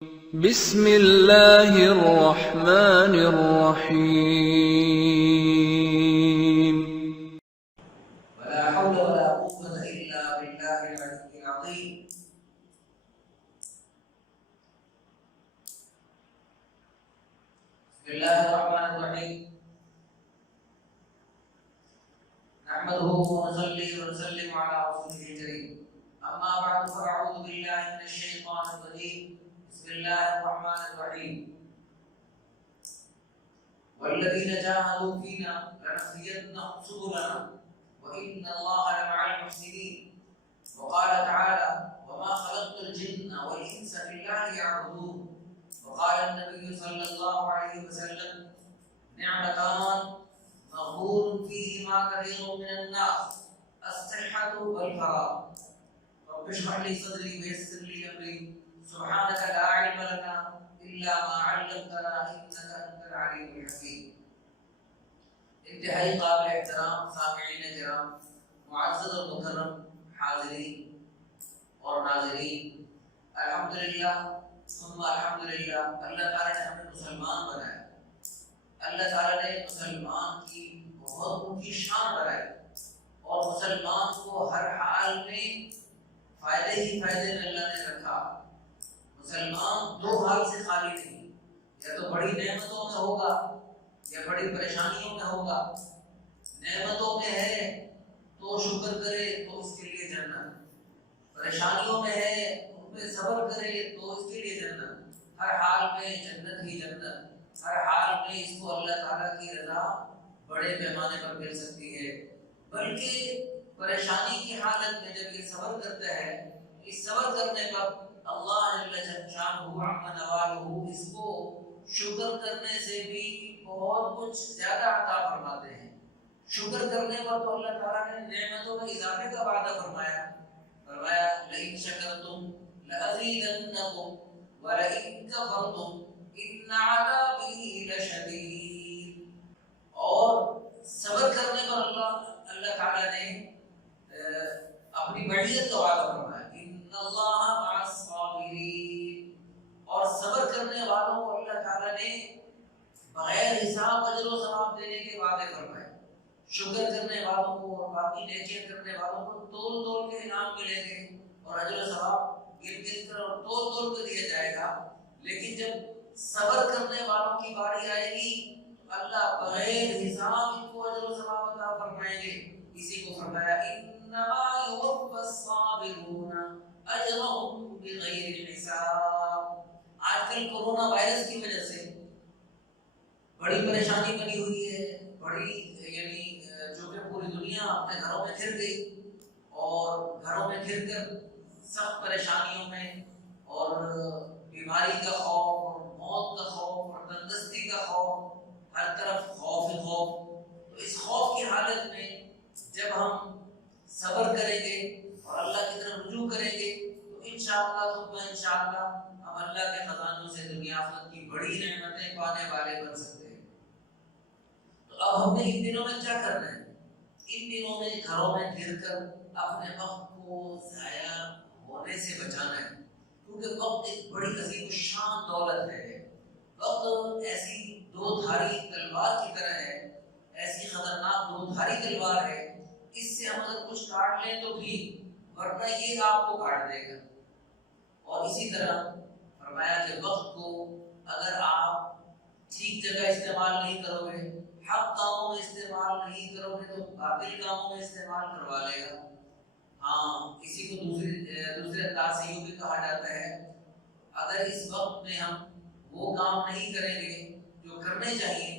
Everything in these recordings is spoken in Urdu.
بسم اللہ الرحمن الرحیم ولا حول ولا قوة إلا بالله العلي العظيم. بسم الله الرحمن الرحيم. نحمده ونصلي ونسلم على رسوله الكريم. أما بعد فأعوذ بالله من الشيطان الرجيم. بسم الله الرحمن الرحيم. والذين جاهدوا فينا لنهدينهم سبلنا وإن الله لمع المحسنين. وقال تعالى: وما خلقت الجن والإنس إلا ليعبدون. وقال النبي صلى الله عليه وسلم: نعمتان مغبون فيهما كثير من الناس الصحة والفراغ. رب اشرح لي صدري ويسر لي أمري سبحانك لا علم لنا إلا ما علمتنا إنك أنت العليم الحكيم. انتہائی قابل احترام سامعین کرام، معزز و مکرم حاضرین اور ناظرین، الحمدللہ ثم الحمدللہ، اللہ تعالیٰ نے ہمیں مسلمان بنایا. اللہ تعالیٰ نے مسلمان کی بہت اونچی شان بنائی اور مسلمان کو ہر حال میں فائدے ہی فائدے میں اللہ نے رکھا. مسلمان دو حال سے خالی نہیں، یا تو بڑی نعمتوں میں ہوگا یا بڑی پریشانیوں میں ہوگا. نعمتوں میں ہے تو شکر کرے تو اس کے لیے جنت، پریشانیوں میں ہے ان پہ صبر کرے تو اس کے لیے جنت. ہر حال میں جنت ہی جنت، ہر حال میں اس کو اللہ تعالیٰ کی رضا بڑے پیمانے پر مل سکتی ہے. بلکہ پریشانی کی حالت میں جب یہ صبر کرتا ہے، اس صبر کرنے پر اللہ جل شانہ عم نوالہ اس کو شکر کرنے سے بھی بہت کچھ زیادہ عطا فرماتے ہیں. شکر کرنے پر تو اللہ تعالیٰ نے نعمتوں میں اضافے کا وعدہ فرمایا لئن شکرتم لأزیدنکم ولئن کفرتم ان عذابی لشدید. اور صبر کرنے پر اللہ تعالیٰ نے اپنی معیت کا وعدہ فرمایا ان اللہ مع الصابرین. اور صبر کرنے والوں کو اللہ تعالیٰ نے بغیر حساب اجر و ثواب دینے کے وعدے فرمائے. شکر کرنے والوں کو اور باقی نیکیاں کرنے والوں کو تول تول کے انعام ملیں گے اور اجر و ثواب گر گر کر اور تول تول کے دیا جائے گا. لیکن جب صبر کرنے والوں کی باری آئے گی تو اللہ بغیر حساب ان کو اجر و ثواب عطا فرمائیں گے. اسی کو فرمایا انما یوفی الصابرون اجرهم بغیر حساب. آج کل کورونا وائرس کی وجہ سے بڑی پریشانی بنی ہوئی ہے، بڑی یعنی جو کہ پوری دنیا اپنے گھروں میں گھر گئی اور گھروں میں گھر کر سخت پریشانیوں میں اور بیماری کا خوف اور موت کا خوف اور تندرستی کا خوف، ہر طرف خوف ہی خوف. تو اس خوف کی حالت میں جب ہم صبر کریں گے اور اللہ کی طرف رجوع کریں گے تو انشاءاللہ ہم اللہ کے خزانوں سے دنیا آخرت کی بڑی نعمتیں پانے والے بن سکتے ہیں. تو اب ہم نے ان دنوں میں کیا کرنا ہے؟ ان دنوں میں گھروں میں گھر کر اپنے وقت کو ضائع ہونے سے بچانا ہے، کیونکہ وقت ایک بڑی عظیم الشان دولت ہے. وقت ایسی دو دھاری تلوار کی طرح ہے، ایسی خطرناک دو دھاری تلوار ہے. اس سے ہم اگر کچھ کاٹ لیں تو بھی، ورنہ یہ آپ کو کاٹ دے گا. اور اسی طرح فرمایا کہ وقت کو اگر آپ ٹھیک جگہ استعمال نہیں کرو گے، حق کاموں میں استعمال نہیں کرو گے تو باطل کاموں میں استعمال کروا لے گا. ہاں، اسی کو دوسرے انداز سے یوں بھی کہا جاتا ہے اگر اس وقت میں ہم وہ کام نہیں کریں گے جو کرنے چاہیے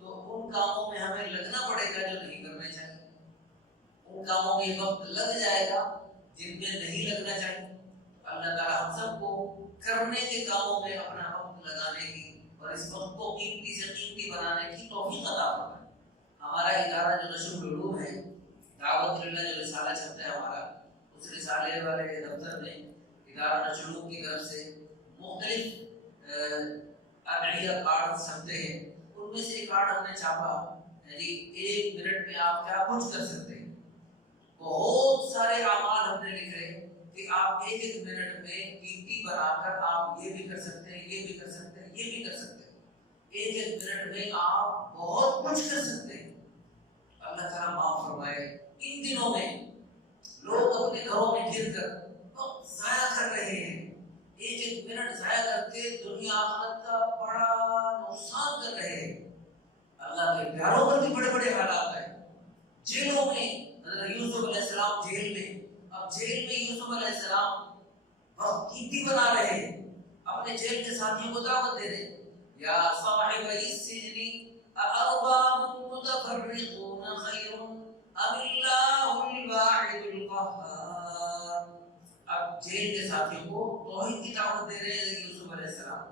تو ان کاموں میں ہمیں لگنا پڑے گا جو نہیں کرنے چاہیے. ان کاموں میں وقت لگ جائے گا جن میں نہیں لگنا چاہیے. اللہ تعالیٰ ہم سب کو کرنے کے کاموں میں اپنا وقت لگانے کی اور اس وقت کو قیمتی سے قیمتی بنانے کی توفیق عطا فرمائے. ہمارا ادارہ جو نشر العلوم ہے، دعوت اللہ جو رسالہ چھپتا ہے ہمارا، اس رسالے والے دفتر میں ادارہ نشر العلوم کی طرف سے مختلف ادعیہ کارڈ چھپتے ہیں. ان میں سے ایک کارڈ ہم نے چھاپا جی 1 منٹ میں آپ کیا کچھ کر سکتے ہیں. بہت سارے اعمال ہم نے لکھے کہ آپ ایک ایک منٹ میں قیمتی بنا کر آپ یہ بھی کر سکتے ہیں، یہ بھی کر سکتے ہیں، یہ بھی کر سکتے ہیں، ایک ایک منٹ میں آپ بہت کچھ کر سکتے ہیں۔ اللہ تعالیٰ معاف فرمائے، ان دنوں میں لوگ اپنے گھروں میں گر کر وقت ضائع کر رہے ہیں، ایک ایک منٹ ضائع کر کے دنیا آخرت کا بڑا نقصان کر رہے ہیں۔ اللہ کے پیاروں پر بھی بڑے بڑے حالات ہیں، جیلوں میں حضرت یوسف علیہ السلام جیل میں، اب جیل میں یوسف علیہ السلام وقت قیمتی بنا رہے ہیں، اپنے جیل کے ساتھیوں کو دعوت دے رہے ہیں، یا صاحب السجن أأرباب متفرقون خير أم الله الواحد القهار۔ اب جیل کے ساتھیوں کو توحید کی دعوت دے رہے ہیں یوسف علیہ السلام،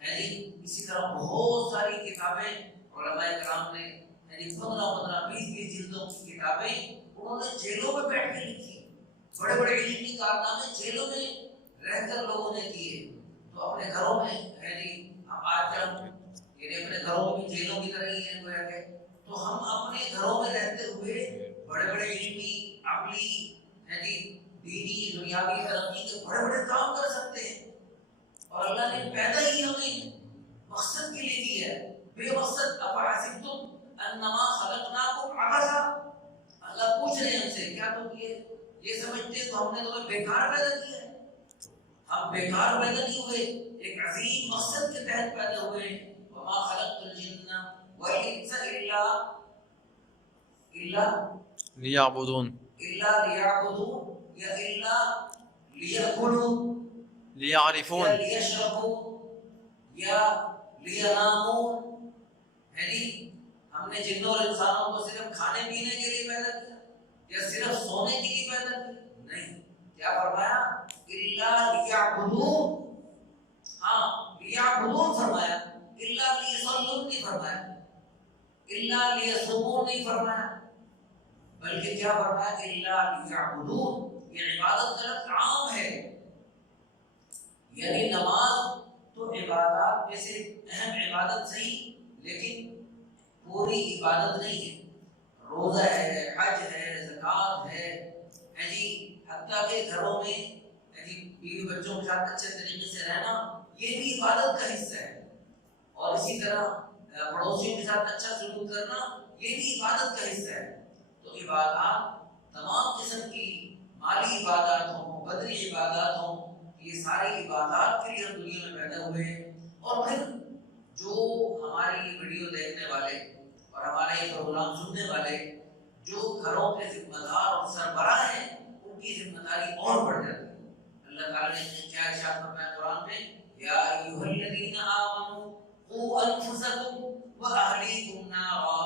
ہے جی۔ اسی طرح بہت ساری کتابیں علماء کرام نے 15-20 جلدوں کی کتابیں انہوں نے جیلوں میں بیٹھ کے لکھی، بڑے بڑے علمی کارنامے جیلوں میں رہ کر لوگوں نے کیے۔ تو اپنے گھروں میں ہے جی، ہم آج ہم یعنی اپنے گھروں میں بھی جیلوں کی طرح ہی ہیں گویا کہ، تو ہم اپنے گھروں میں رہتے ہوئے بڑے بڑے علمی، عملی، ہے جی، دینی، دنیاوی ترقی کے بڑے بڑے کام کر سکتے ہیں۔ اور اللہ نے پیدا ہی ہمیں مقصد کے لیے کی ہے، بے مقصد۔ افحسبتم انما خلقناکم عبثا، اللہ پوچھ رہے ہیں ہم سے، کیا تم یہ سمجھتے ہیں تو ہم نے تمہیں بیکار پیدا کیا ہے؟ ہم بیکار پیدا نہیں ہوئے، ایک عظیم مقصد کے تحت پیدا ہوئے ہیں۔ وما خلقت الجن والانس الا لیعبدون یا الا لیأکلوا لیعرفون یا لیشربوا یا لیناموا، ہے جی۔ ہم نے جنوں اور انسانوں کو صرف کھانے پینے کے لیے پیدا کیا یا صرف سونے کے لیے پیدا کیا؟ نہیں، کیا فرمایا؟ الا لیعبدون، ہاں لیعبدون فرمایا، الا لیصلون نہیں فرمایا، الا لیصومون نہیں فرمایا، بلکہ کیا فرمایا؟ الا لیعبدون۔ یہ عبادت کا لفظ عام ہے، یعنی نماز تو عبادات میں سے اہم عبادت صحیح، لیکن پوری عبادت نہیں ہے۔ روزہ ہے، حج ہے، زکوٰۃ ہے جی، حتیٰ کہ گھروں میں جی بیوی بچوں کے ساتھ اچھے طریقے سے رہنا یہ بھی عبادت کا حصہ ہے، اور اسی طرح پڑوسیوں کے ساتھ اچھا سلوک کرنا یہ بھی عبادت کا حصہ ہے۔ تو عبادات تمام قسم کی، مالی عبادات ہوں، بدنی عبادات ہوں، یہ ساری عبادات کے لیے ہم دنیا میں پیدا ہوئے ہیں۔ اور پھر جو ہماری یہ ویڈیو دیکھنے والے اور ہمارے یہ پروگرام سننے والے جو گھروں کے ذمہ دار اور سربراہ ہیں، ان کی ذمہ داری اور بڑھ جاتی ہے۔ اللہ تعالیٰ نے کیا ارشاد فرمایا قرآن میں؟ یا ایھا الذین آمنوا قوا انفسکم واہلیکم نارا،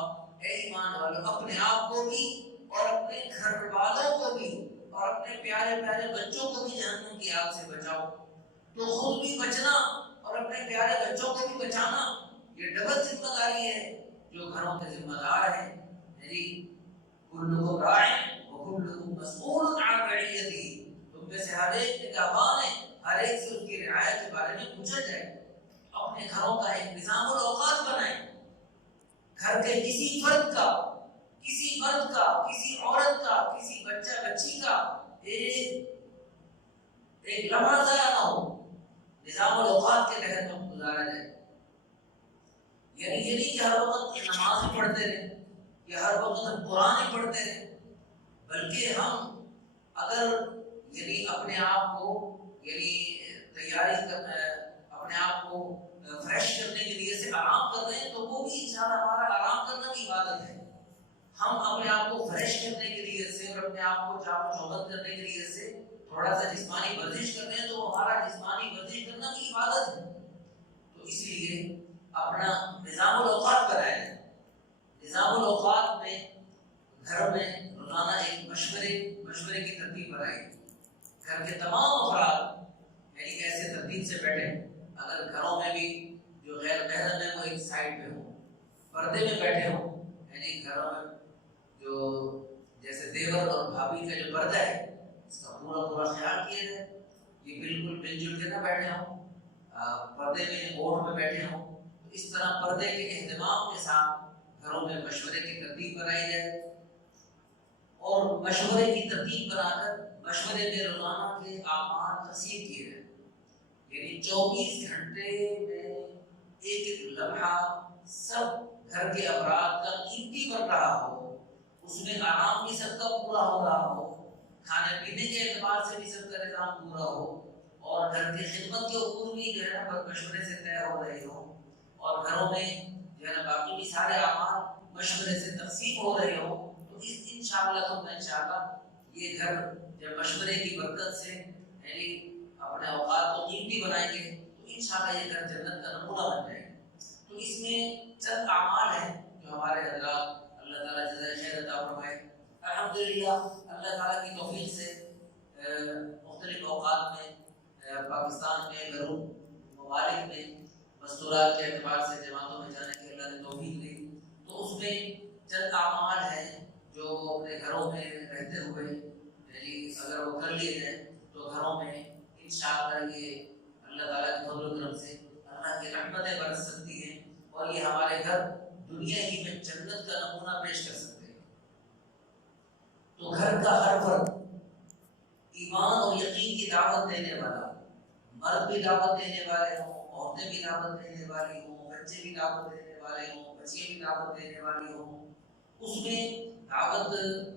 اے ایمان والو اپنے آپ کو بھی اور اپنے گھر والوں کو بھی اور اپنے پیارے پیارے بچوں کو بھی جہنم کی آگ سے بچاؤ۔ تو خود بھی بچنا اور اپنے پیارے بچوں کو بھی بچانا یہ ڈبل ذمہ داری ہے جو گھروں کے ذمہ دار ہیں۔ یعنی کلکم راع وکلکم مسئول عن رعیتہ، تم میں سے ہر ایک نگہبان ہے، ہر ایک سے اس کی رعایت کے بارے میں پوچھا جائے۔ اپنے گھروں کا ایک نظام الاوقات بنائیں، گھر کے کسی فرد کا، کسی مرد کا، کسی عورت کا، کسی بچہ بچی کا ایک لمحہ ضائع نہ ہو، نظام الاوقات کے تحت وقت گزارا جائے۔ یعنی یہ نہیں کہ ہر وقت نماز ہی پڑھتے رہیں یا ہر وقت ہم قرآن ہی پڑھتے رہیں، بلکہ ہم اگر یعنی اپنے آپ کو یعنی تیاری کرنا ہے، اپنے آپ کو فریش کرنے کے لیے سے آرام کر رہے ہیں تو وہ بھی انشاءاللہ ہمارا آرام کرنا بھی عبادت ہے۔ ہم اپنے آپ کو فریش کرنے کے لیے سے اور اپنے آپ کو چاق و چوبند کرنے کے لیے سے تھوڑا سا جسمانی ورزش کر رہے ہیں تو ہمارا جسمانی ورزش کرنا بھی عبادت ہے۔ تو اس لیے اپنا نظام الاوقات بنایا ہے۔ نظام الاوقات میں گھر میں روزانہ ایک مشورے کی ترتیب بنائی، گھر کے تمام افراد یعنی ایسے ترتیب سے بیٹھے، اگر گھروں میں بھی جو غیر محرم ہے وہ ایک سائڈ پہ ہو، پردے میں بیٹھے ہوں، یعنی گھروں میں جو جیسے دیور اور بھابھی کا جو پردہ ہے اس کا پورا خیال کیا جائے، یہ بالکل مل جل کے نہ بیٹھے ہوں، پردے میں اوٹ میں بیٹھے ہوں۔ تو اس طرح پردے کے اہتمام کے ساتھ گھروں میں مشورے کی ترتیب بنائی جائے، اور مشورے کی ترتیب بنا کر مشورے میں روزانہ کے اعمال تقسیم کیے ہیں، یعنی 24 گھنٹے میں ایک ایک لمحہ سب گھر کے افراد کا قیمتی بن رہا ہو، اس میں آرام بھی سب کا پورا ہو رہا ہو، کھانے پینے کے اعتبار سے بھی سب کا نظام پورا ہو، اور گھر کی خدمت کے امور بھی جو ہے نا مشورے سے طے ہو رہے ہو، اور گھروں میں جو ہے نا باقی بھی سارے اعمال مشورے سے تقسیم ہو رہے ہو، تو اس انشاءاللہ یہ گھر جب مشورے کی برکت سے یعنی اپنے اوقات کو قیمتی بنائیں گے تو انشاءاللہ یہ گھر جنت کا نمونہ بن جائے گا۔ تو اس میں چند اعمال ہیں جو ہمارے حضرات اللہ تعالیٰ جزائے خیر عطا فرمائے، الحمدللہ اللہ تعالیٰ کی توفیق سے مختلف اوقات میں پاکستان میں بیرون ممالک میں مستورات کے اعتبار سے جماعتوں میں جانے کی اللہ نے توفیق دی، تو اس میں چند اعمال ہیں جو اپنے گھروں میں رہتے ہوئے یعنی اگر وہ کر لیے جائیں تو گھروں میں انشاءاللہ یہ اللہ تعالیٰ کے فضل و کرم سے اللہ کی رحمتیں برس سکتی ہیں، اور یہ ہمارے گھر دنیا ہی میں جنت کا نمونہ پیش کر سکتے ہیں۔ تو گھر کا ہر فرد ایمان اور یقین کی دعوت دینے والا، مرد بھی دعوت دینے والے ہوں، عورتیں بھی دعوت دینے والی ہوں، بچے بھی دعوت دینے والے ہوں، بچیاں بھی دعوت دینے والی ہوں، اس میں دعوت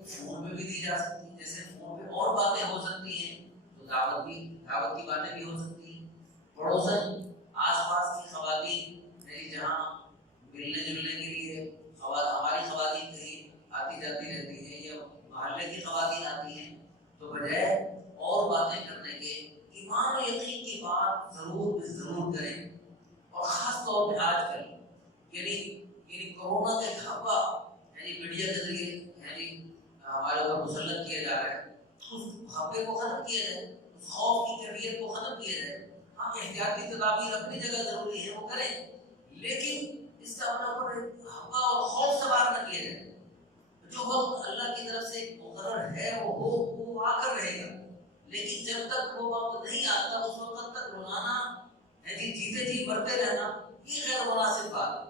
فون میں بھی دی جا سکتی ہے، جیسے فون پہ اور باتیں ہو سکتی ہیں تو دعوت کی باتیں بھی ہو سکتی ہیں۔ پڑوسن آس پاس کی خواتین یعنی جہاں ملنے جلنے کے لیے ہماری خواتین کہیں آتی جاتی رہتی ہیں یا محلے کی خواتین آتی ہیں، تو بجائے اور باتیں کرنے کے ایمان و یقین کی بات ضرور کریں، اور خاص طور پہ آج کل یعنی کورونا کے خفا یعنی میڈیا کے ذریعے یعنی ہمارے اوپر مسلط کیا جا رہا ہے، اس خفے کو ختم کیا جائے، اس خوف کی کیفیت کو ختم کیا جائے۔ ہاں احتیاطی تدابیر اپنی جگہ ضروری ہے وہ کریں، لیکن اس کا اپنا اوپر ہوا اور خوف سوار نہ کیا جائے۔ جو وقت اللہ کی طرف سے مقرر ہے وہ آ کر رہے گا، لیکن جب تک وہ وقت نہیں آتا اس وقت تک روزانہ یعنی جیتے جی مرتے رہنا یہ غیر مناسب بات،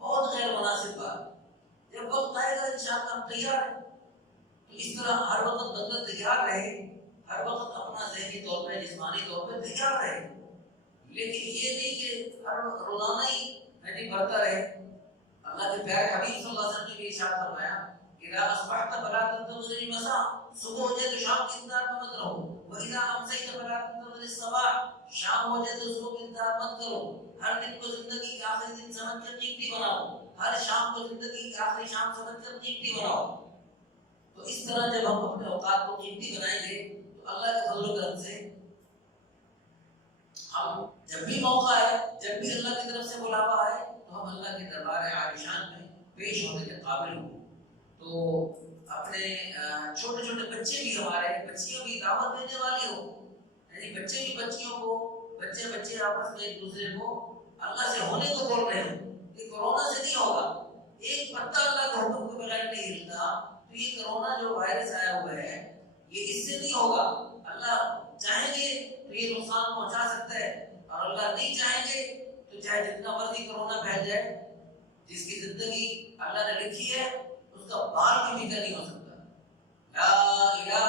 بہت غیر مناسب بات۔ جب وقت آئے گا انشاءاللہ ہم تیار ہیں، تو اس طرح ہر وقت بندہ تیار رہے، ہر وقت اپنا ذہنی طور پہ جسمانی طور پہ تیار رہے، لیکن یہ نہیں کہ ہر روزانہ ہی یعنی بڑھتا رہے۔ اللہ کے پیارے حبیب صلی اللہ علیہ وسلم نے بھی ارشاد فرمایا اذا اصبحت فلا تنتظر المساء، صبح ہو جائے تو شام کی انتظار میں مت رہو، واذا امسیت فلا تنتظر الصباح، شام ہو جائے تو صبح کی انتظار مت کرو۔ ہر دن کو زندگی کے آخری دن سمجھ کر قیمتی بناؤ، ہر شام کو زندگی کی آخری شام سمجھ کر قیمتی بناؤ۔ تو اس طرح جب ہم اپنے اوقات کو قیمتی بنائیں گے تو اللہ کے فضل و کرم سے ہم جب بھی موقع ہے، جب بھی اللہ کی طرف سے بلاوا آئے تو ہم اللہ کے دربار عالیشان میں پیش ہونے کے قابل ہوں۔ تو اپنے چھوٹے چھوٹے بچے بھی ہمارے بچیوں بھی دعوت دینے والے ہوں، یعنی بچے بھی بچیوں کو بچے آپس میں ایک دوسرے کو اللہ سے ہونے کو بول رہے ہوں۔ یہ کورونا سے نہیں ہوگا، ایک پتا اللہ کے حکم کے بغیر نہیں ہلتا، تو یہ کورونا جو وائرس آیا ہوا ہے یہ اس سے نہیں ہوگا۔ اللہ چاہیں گے تو یہ نقصان پہنچا سکتا ہے، اور اللہ نہیں چاہیں گے تو چاہے جتنا مرضی کورونا پھیل جائے، جس کی زندگی اللہ نے لکھی ہے اس کا بال بھی نہیں ہو سکتا۔ لا الہ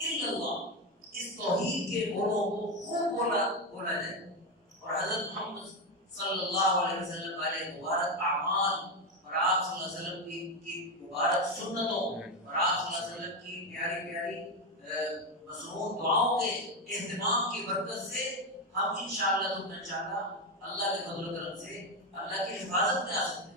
الا اللہ، اس توحید کے بولوں کو خوب بولا جائے، اور حضرت محمد صلی اللہ علیہ وسلم والے مبارک اعمال اور آپ صلی اللہ علیہ وسلم کی مبارک سنتوں اور آپ صلی اللہ علیہ وسلم کی پیاری پیاری مسنون دعاؤں کے اہتمام کی برکت سے ہم انشاءاللہ اللہ کے فضل و کرم سے اللہ کی حفاظت میں آ سکتے ہیں۔